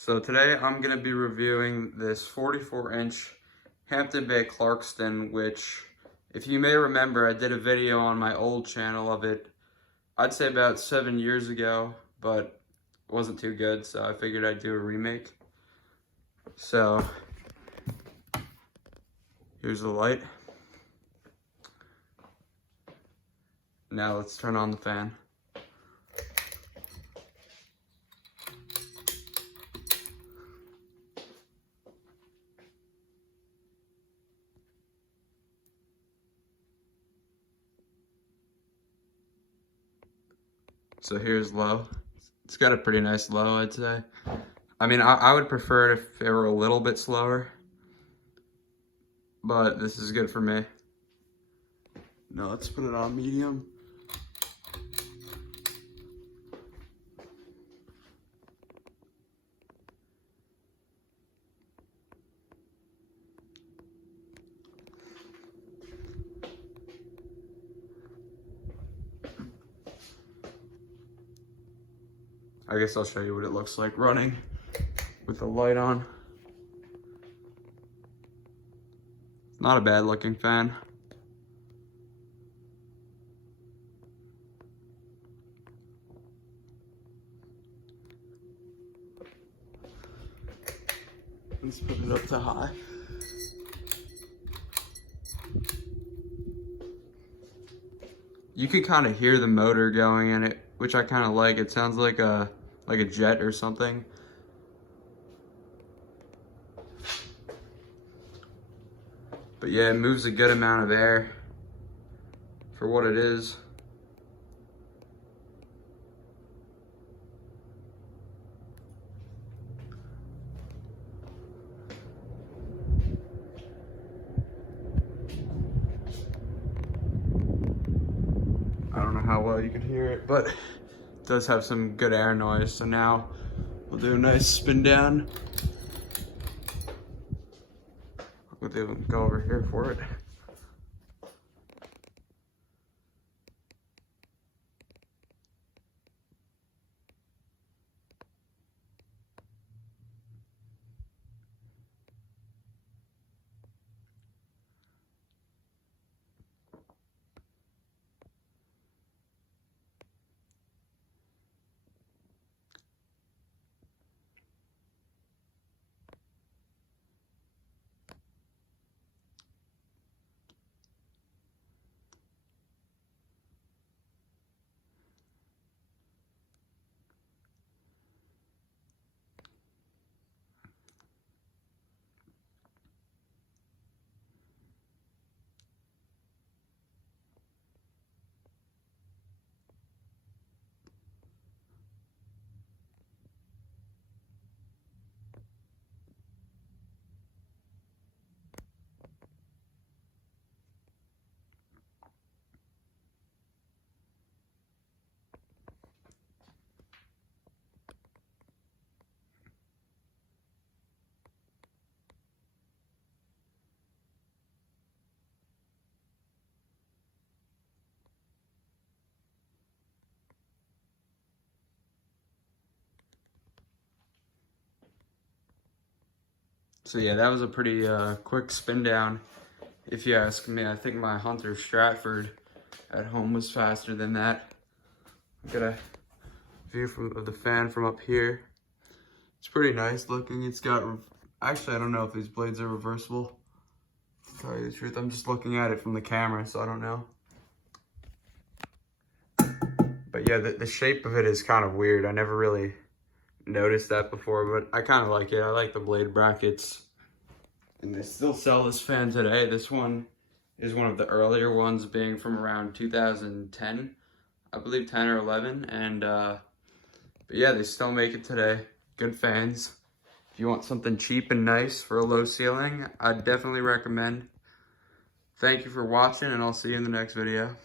So today I'm going to be reviewing this 44-inch Hampton Bay Clarkston, which, if you may remember, I did a video on my old channel of it, I'd say about 7 years ago, but it wasn't too good, so I figured I'd do a remake. So, here's the light. Now let's turn on the fan. So here's low. It's got a pretty nice low, I'd say. I mean, I would prefer it if it were a little bit slower, but this is good for me. Now let's put it on medium. I guess I'll show you what it looks like running with the light on. It's not a bad looking fan. Let's put it up to high. You can kind of hear the motor going in it, which I kind of like. It sounds like a jet or something. But yeah, it moves a good amount of air for what it is. I don't know how well you could hear it, but it does have some good air noise. So now we'll do a nice spin down. We'll go over here for it. So yeah, that was a pretty quick spin down, if you ask me. I think my Hunter Stratford at home was faster than that. Got a view of the fan from up here. It's pretty nice looking. It's got, actually I don't know if these blades are reversible. To tell you the truth, I'm just looking at it from the camera, so I don't know. But yeah, the shape of it is kind of weird. I never really noticed that before, but I kind of like it. I like the blade brackets, and they still sell this fan today. This one is one of the earlier ones, being from around 2010, I believe 10 or 11, and but yeah, they still make it today. Good fans. If you want something cheap and nice for a low ceiling, I'd definitely recommend. Thank you for watching, and I'll see you in the next video.